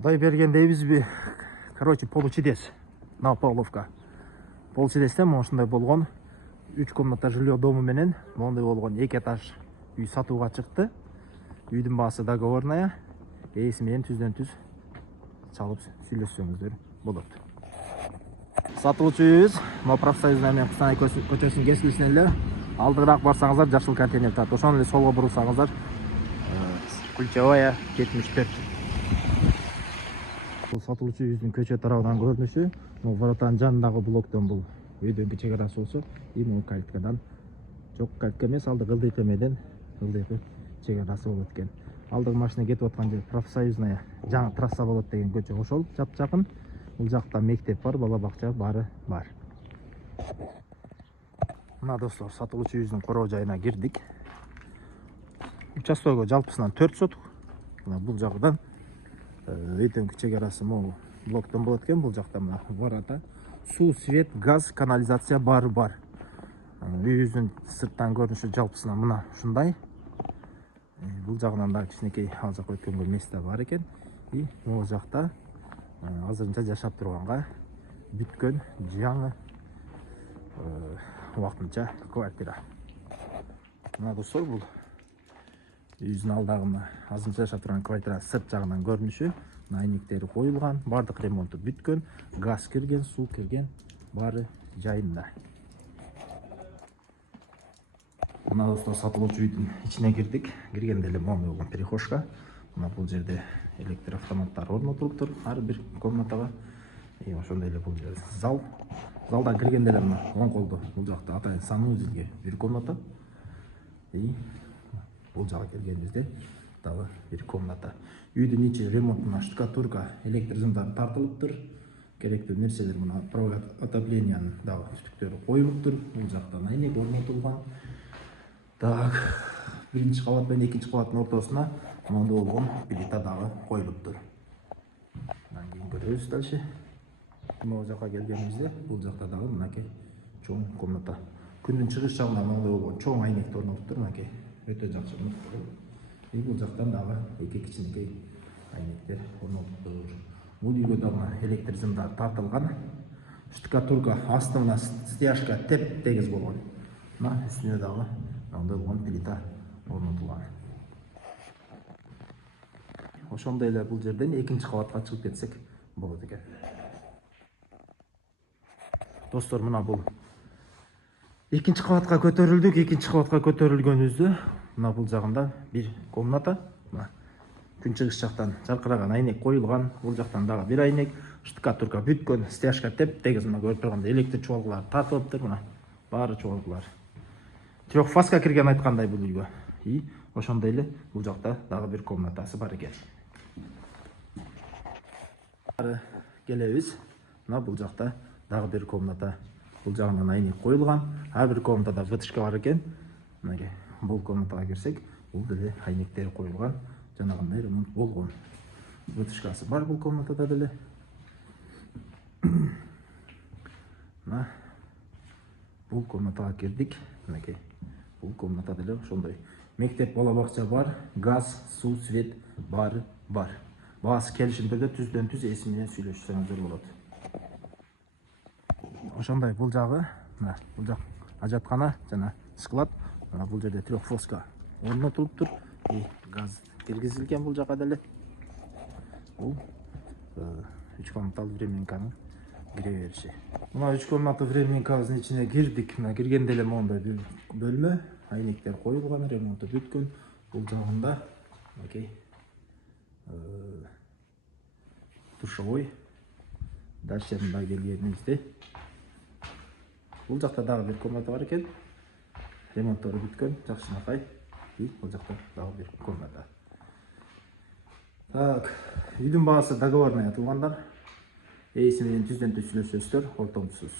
Құдай бергендейбіз бе, короче, получилось на Павловка. Получилось-те, ошондай болгон. 3 комната жилье дому менен, мондай болгон 2 этаж үй сатууга чыкты. Үйдүн баасы договорная. Ээси менен түздөн-түз чалып сүйлөшсөңүздөр болот. Сатылуучу үйүбүз Профсоюзная менен Кустанай көчөсүнүн кесилишинен эле алдыраак барсаңыздар жашыл контейнер турат. Ошону эле солго бурулсаңыздар Ключевая 74. Бул сатылуучу үйүбүздүн көчө тарабынан көрүнүшү. Могу воротанын жанындагы блоктон бул үйдүн чек арасы болсо, могу калиткадан жок калитка эмес, алды кылдыйкемеден ылдыйкы чек арасы болот экен. Алдыгы машина кетип аткан жер Профсоюзная жаңы трасса болот деген көчө ошол жакын. Бул жакта мектеп бар, бала бакча баары бар. Мына достор, сатылуучу үйүбүздүн короо жайына кирдик. Участогу жалпысынан 4 соток. Бул жагдан өйдөнкү чек арасы могу блоктон болот экен. Бул жакта мына ворота, суу, свет, газ, канализация баары бар. Үйүбүздүн сырттан көрүнүшү жалпысынан мына ушундай. Бул жагынан да кичинекей ал жака өткөнгө место бар экен. И могу жакта азырынча жашап турганга бүткөн жаңы убактынча квартира. Мына достор, бул үйүбүздүн алдагы мына азырынча жашап турган квартира сырт жагынан көрүнүшү. Айнектери коюлган, бардык ремонту бүткөн, газ кирген, суу кирген, баары жайында. Мына достор, сатылуучу үйдүн ичине кирдик. Киргенде эле моундай болгон перехожка. Мына бул жерде электр автоматтары орнотулуптур ар бир комнатага. Ошондой эле бул жер зал. Залда киргенде эле мына оң колдо бул жакта атайын санузелге бир комната. Бул жака келгенибизде дагы бир комната. Үйдүн ичи ремонтуна штукатурка, электр сымдары тартылыптыр. Керектүү нерселер мына провод отоплениянын дагы түтүктөрү коюлуптур. Бул жактан айнек орнотулган. Так, биринчи кабат менен экинчи кабаттын ортосуна мондой болгон плита дагы коюлуптур. Андан кийин көрөбүз дальше. Могу жака келгенибизде бул жакта дагы мынакей чоң комната. Күндүн чыгыш жагына мондой болгон чоң айнек орнотуптур, мынакей өтө жакшы. Бул жактан дагы эки кичинекей айнектер орнотулуптур. Бул үйгө дагы электр сымдары тартылган. Штукатурка астына стяжка теп-тегиз болгон. Мына үстүнө дагы мондой болгон плита орнотулган. Ошондой эле бул жерден экинчи кабатка чыгып кетсек болот экен. Достор, мына бул экинчи кабатка көтөрүлдүк. Экинчи кабатка көтөрүлгөнүбүздө мына бул жагында бир комната. Мына күн чыгыш жактан жаркыраган айнек коюлган. Бул жактан дагы бир айнек, штукатурка бүткөн, стяжка теп-тегиз. Мына көрүп тургандай электр чубалгылары тартылыптыр. Мына баары чубалгылар. Трехфазка кирген айткандай бул үйгө. Ошондой эле бул жакта дагы бир комнатасы бар экен. Келебиз. Мына бул жакта дагы бир комната. Бул жагынан айнек коюлган. Ар бир комнатада вытяжка бар экен. Мынакей бул комнатага кирсек, бул деле айнектери коюлган, жанагындай ремонт болгон. Вытяжкасы бар бул комнатада деле. Мына бул комнатага кирдик. Мынакей бул комната деле ошондой. Мектеп, бала бакча бар, газ, суу, свет баары бар. Баасы келишим түрдө түздөн-түз ээси менен сүйлөшсөңүздөр болот. Ошондой бул жагы, мына бул жак ажаткана жана склад. Мына бул жерде трехфазка орнотулуптур. Газ киргизилген бул жака деле. Бул 3 комнаталуу временканын кире бериши. Мына 3 комнаталуу временкабыздын ичине кирдик. Мына киргенде эле моундай бир бөлмө, айнектер коюлган, ремонту бүткөн. Бул жагында мынакей душевой. Дальше мындай келгенибизде бул жакта дагы бир комната бар экен. Ремонттору бүткөн, жакшынакай. Бул жакта дагы бир комната. Так, үйдүн баасы договорный айтылгандар. Ээси менен түздөн-түз сүйлөшөсүздөр, ортомсуз.